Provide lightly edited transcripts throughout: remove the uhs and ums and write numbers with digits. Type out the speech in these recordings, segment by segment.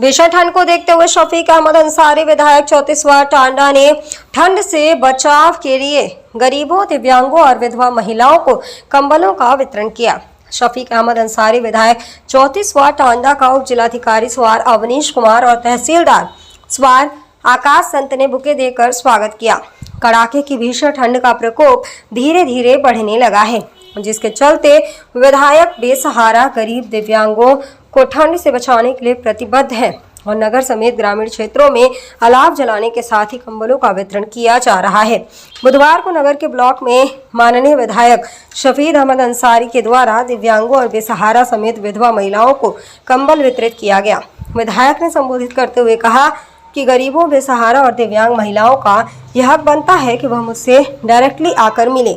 भीषण ठंड को देखते हुए शफीक अहमद अंसारी विधायक 34 वार्ड टांडा ने ठंड से बचाव के लिए गरीबों, दिव्यांगों और विधवा महिलाओं को कंबलों का वितरण किया। शफीक अहमद अंसारी विधायक 34 वार्ड टांडा का उप जिलाधिकारी स्वार अवनीश कुमार और तहसीलदार स्वार आकाश संत ने बुके देकर स्वागत किया। कड़ाके की भीषण ठंड का प्रकोप धीरे धीरे बढ़ने लगा है, जिसके चलते विधायक बेसहारा गरीब दिव्यांगों को ठंड से बचाने के लिए प्रतिबद्ध है और नगर समेत ग्रामीण क्षेत्रों में अलाव जलाने के साथ ही कंबलों का वितरण किया जा रहा है। बुधवार को नगर के ब्लॉक में माननीय विधायक शफीक अहमद अंसारी के द्वारा दिव्यांगों और बेसहारा समेत विधवा महिलाओं को कंबल वितरित किया गया। विधायक ने संबोधित करते हुए कहा कि गरीबों, बेसहारा और दिव्यांग महिलाओं का यह हक बनता है कि वह मुझसे डायरेक्टली आकर मिले।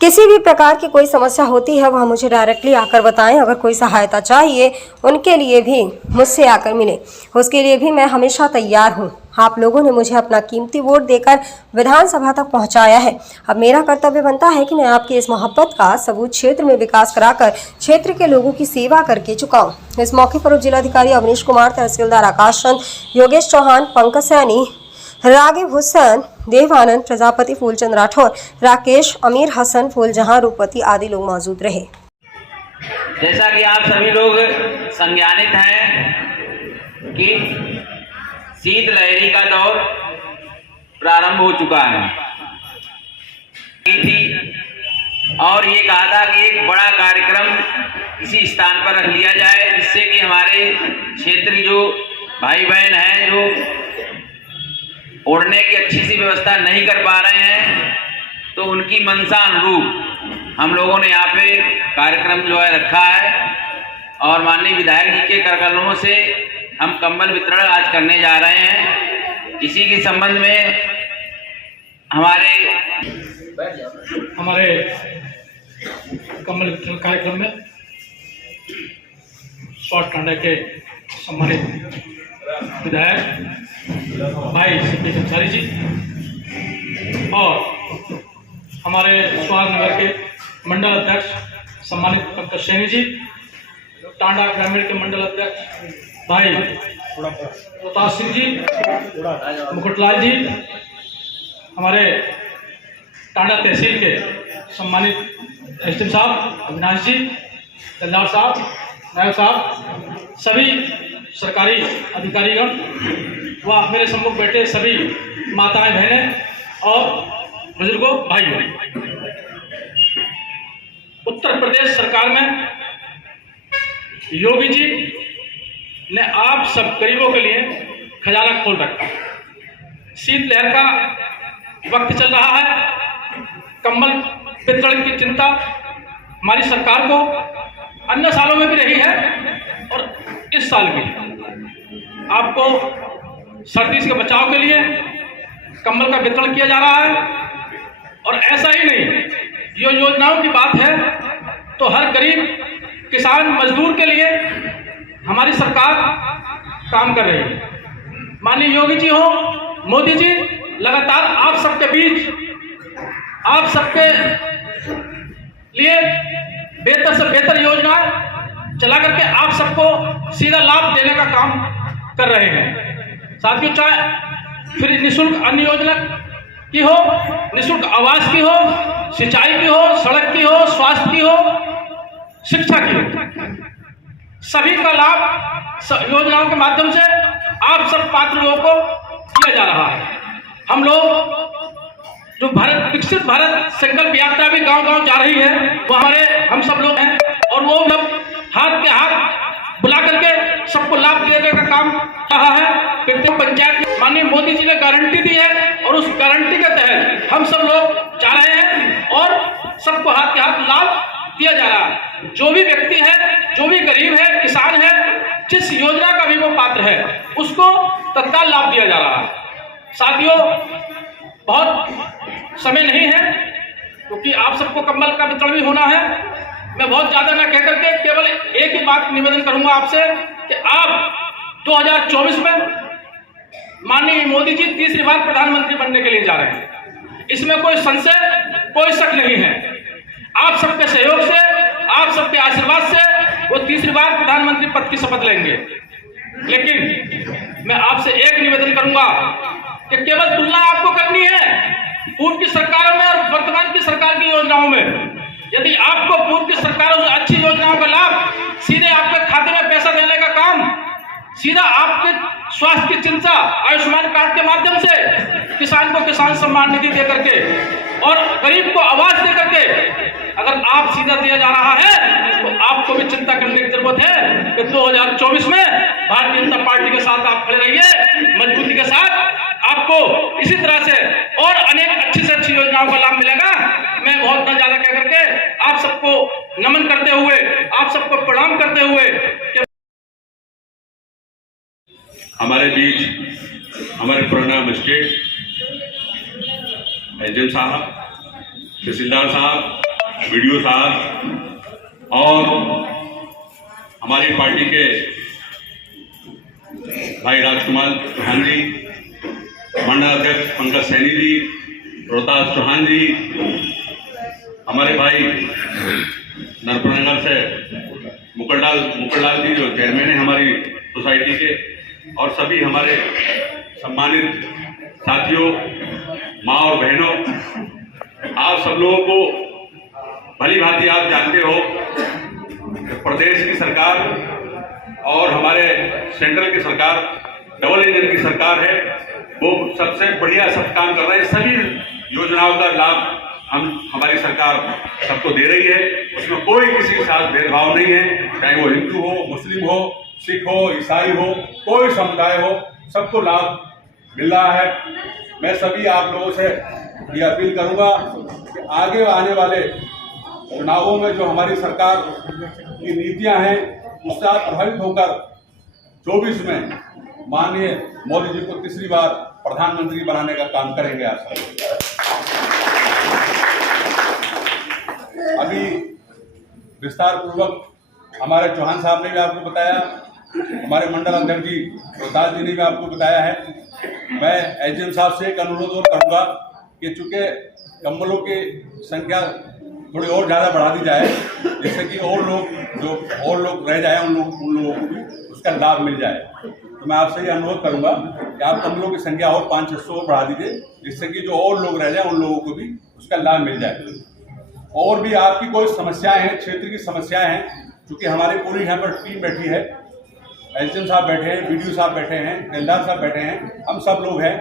किसी भी प्रकार की कोई समस्या होती है वह मुझे डायरेक्टली आकर बताएं। अगर कोई सहायता चाहिए उनके लिए भी मुझसे आकर मिले, उसके लिए भी मैं हमेशा तैयार हूं। आप लोगों ने मुझे अपना कीमती वोट देकर विधानसभा तक पहुंचाया है। अब मेरा कर्तव्य बनता है कि मैं आपकी इस मोहब्बत का सबूत क्षेत्र में विकास कराकर क्षेत्र के लोगों की सेवा करके चुकाऊं। इस मौके पर उप जिलाधिकारी अवनीश कुमार, तहसीलदार आकाश चंद, योगेश चौहान, पंकज सैनी, रागिब हुसैन, देवानंद प्रजापति, फूलचंद राठौर, राकेश, अमीर हसन, फूलजहां, रूपवती आदि लोग मौजूद रहे। जैसा कि आप सभी लोग संज्ञानित हैं कि शीतलहरी का दौर प्रारंभ हो चुका है और ये कहा था कि एक बड़ा कार्यक्रम किसी स्थान पर रख लिया जाए, जिससे कि हमारे क्षेत्र की जो भाई बहन हैं जो ओढ़ने की अच्छी सी व्यवस्था नहीं कर पा रहे हैं, तो उनकी मंशा अनुरूप हम लोगों ने यहाँ पे कार्यक्रम जो है रखा है और माननीय विधायक जी के करकमलों से हम कंबल वितरण आज करने जा रहे हैं। इसी के संबंध में हमारे कंबल वितरण कार्यक्रम में स्वार टांडा के सम्मानित विधायक भाई शफीक अंसारी जी और हमारे स्वार नगर के मंडल अध्यक्ष सम्मानित पंकज सैनी जी, टांडा ग्रामीण के मंडल अध्यक्ष भाई प्रताप सिंह जी, मुकुटलाल जी, हमारे टांडा तहसील के सम्मानित एसडीएम साहब अविनाश जी, तहसीलदार साहब, नायब साहब, सभी सरकारी अधिकारीगण व मेरे सम्मुख बैठे सभी माताएं, बहनें और बुजुर्गों, भाई बहन। उत्तर प्रदेश सरकार में योगी जी ने आप सब गरीबों के लिए खजाना खोल रखा है। शीतलहर का वक्त चल रहा है, कंबल वितरण की चिंता हमारी सरकार को अन्य सालों में भी रही है और इस साल भी आपको सर्दी से बचाव के लिए कंबल का वितरण किया जा रहा है। और ऐसा ही नहीं, ये योजनाओं की बात है तो हर गरीब, किसान, मजदूर के लिए हमारी सरकार काम कर रही है। माननीय योगी जी हो, मोदी जी लगातार आप सबके बीच, आप सबके लिए बेहतर से बेहतर योजनाएं चला करके आप सबको सीधा लाभ देने का काम कर रहे हैं। साथियों, चाहे फिर निःशुल्क अन्न योजना की हो, निःशुल्क आवास की हो, सिंचाई की हो, सड़क की हो, स्वास्थ्य की हो, शिक्षा की हो, सभी का लाभ योजनाओं के माध्यम से आप सब पात्र लोगों को किया जा रहा है। हम लोग जो विकसित भारत संकल्प यात्रा भी गांव-गांव जा रही है, वो हम सब लोग हैं और वो हाथ के हाथ बुला करके सबको लाभ देने का काम रहा है। प्रत्येक पंचायत में माननीय मोदी जी ने गारंटी दी है और उस गारंटी के तहत हम सब लोग जा रहे हैं और सबको हाथ के हाथ लाभ दिया जा रहा है। जो भी व्यक्ति है, जो भी गरीब है, किसान है, जिस योजना का भी वो पात्र है, उसको तत्काल लाभ दिया जा रहा है। साथियों, बहुत समय नहीं है क्योंकि आप सबको कंबल का वितरण भी होना है। मैं बहुत ज्यादा न कह करके केवल एक ही बात निवेदन करूंगा आपसे कि आप 2024 में माननीय मोदी जी तीसरी बार प्रधानमंत्री बनने के लिए जा रहे हैं। इसमें कोई संशय, कोई शक नहीं है। आप सबके सहयोग से, आप सबके आशीर्वाद से वो तीसरी बार प्रधानमंत्री पद की शपथ लेंगे। लेकिन मैं आपसे एक निवेदन करूंगा कि केवल तुलना आपको करनी है पूर्व की सरकारों में और वर्तमान की सरकार की योजनाओं में। यदि आपको पूर्व की सरकारों से अच्छी योजनाओं का लाभ सीधे आपके खाते में पैसा देने का काम, सीधा आपके स्वास्थ्य की चिंता आयुष्मान कार्ड के माध्यम से, किसान को किसान सम्मान निधि दे करके और गरीब को आवास दे करके अगर आप सीधा दिया जा रहा है तो आपको भी चिंता करने की जरूरत है कि 2024 में भारतीय जनता पार्टी के साथ आप खड़े रहिए मजबूती के साथ। आपको इसी तरह से और अनेक अच्छी से अच्छी योजनाओं का लाभ मिलेगा। मैं बहुत न ज्यादा कह करके आप सबको नमन करते हुए, आप सबको प्रणाम करते हुए हमारे बीच हमारे प्रोग्राम स्टेट एसडीएम साहब, तहसीलदार साहब, वीडियो साहब और हमारी पार्टी के भाई राजकुमार चौहान जी, मंडल अध्यक्ष पंकज सैनी जी, रोहतास चौहान जी, हमारे भाई नरपनगर से मुकरलाल जी जो चेयरमैन है हमारी सोसाइटी के, और सभी हमारे सम्मानित साथियों, माँ और बहनों, आप सब लोगों को भली भांति आप जानते हो कि प्रदेश की सरकार और हमारे सेंट्रल की सरकार डबल इंजन की सरकार है, वो सबसे बढ़िया सब काम कर रहे हैं। सभी योजनाओं का लाभ हमारी सरकार सबको दे रही है, उसमें कोई किसी के साथ भेदभाव नहीं है, चाहे वो हिंदू हो, मुस्लिम हो, सिख हो, ईसाई हो, कोई समुदाय हो, सबको लाभ मिल रहा है। मैं सभी आप लोगों से ये अपील करूंगा कि आगे आने वाले चुनावों में जो हमारी सरकार की नीतियां हैं उससे आप प्रभावित होकर 24 में माननीय मोदी जी को तीसरी बार प्रधानमंत्री बनाने का काम करेंगे। आप अभी विस्तार पूर्वक हमारे चौहान साहब ने भी आपको बताया, हमारे मंडल अध्यक्ष जी रोहतास जी ने भी आपको बताया है। मैं एसडीएम साहब से एक अनुरोध और करूंगा कि चूंकि कंबलों की संख्या थोड़ी और ज़्यादा बढ़ा दी जाए, जिससे कि और लोग रह जाए, उन लोगों को भी उसका लाभ मिल जाए। तो मैं आपसे ये अनुरोध करूंगा कि आप कंबलों की संख्या और 500-600 और बढ़ा दीजिए, जिससे कि जो और लोग रह जाए उन लोगों को भी उसका लाभ मिल जाए। और भी आपकी कोई समस्याएं हैं, क्षेत्र की समस्याएं हैं, क्योंकि हमारी पूरी यहाँ पर टीम बैठी है, एसडीएम साहब बैठे हैं, बीडीओ साहब बैठे हैं, तहसीलदार साहब बैठे हैं, हम सब लोग हैं।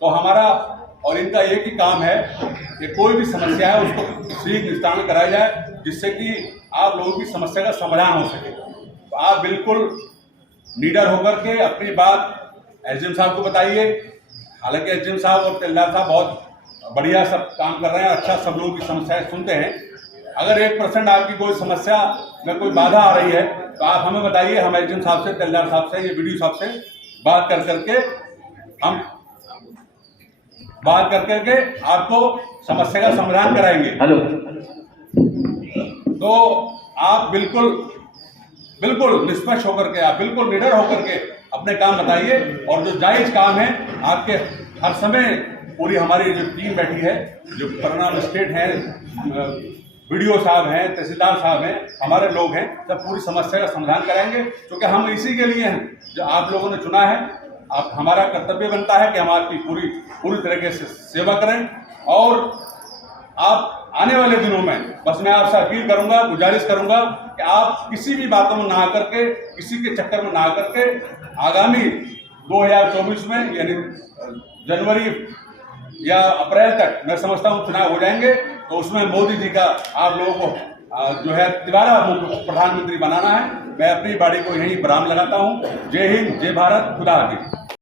तो हमारा और इनका एक ही काम है कि कोई भी समस्या है उसको शीघ्र निस्तारण कराया जाए, जिससे कि आप लोगों की समस्या का समाधान हो सके। तो आप बिल्कुल लीडर होकर के अपनी बात एसडीएम साहब को बताइए। हालांकि एसडीएम साहब और तहसीलदार साहब बहुत बढ़िया सब काम कर रहे हैं, अच्छा सब लोगों की समस्याएं सुनते हैं। अगर 1% आपकी कोई समस्या में कोई बाधा आ रही है तो आप हमें बताइए, हम एसडीएम साहब से, तहसीलदार साहब से, ये वीडियो साहब से बात कर करके आपको समस्या का समाधान कराएंगे। हेलो। तो आप बिल्कुल निष्पक्ष होकर के, आप बिल्कुल निडर होकर के अपने काम बताइए, और जो जायज काम है आपके हर समय पूरी हमारी जो टीम बैठी है, जो परिणाम स्टेट है, वीडियो साहब हैं, तहसीलदार साहब हैं, हमारे लोग हैं, सब पूरी समस्या का समाधान कराएंगे। क्योंकि हम इसी के लिए हैं जो आप लोगों ने चुना है। आप हमारा कर्तव्य बनता है कि हम आपकी पूरी तरीके से सेवा करें। और आप आने वाले दिनों में बस मैं आपसे अपील करूंगा, गुजारिश करूंगा कि आप किसी भी बातों में ना आकर के, किसी के चक्कर में ना आकर के, आगामी 2024 में यानी जनवरी या अप्रैल तक मैं समझता हूँ चुनाव हो जाएंगे, तो उसमें मोदी जी का आप लोगों को जो है दोबारा प्रधानमंत्री बनाना है। मैं अपनी बाड़ी को यहीं विराम लगाता हूँ। जय हिंद, जय भारत, खुदा हाफिज।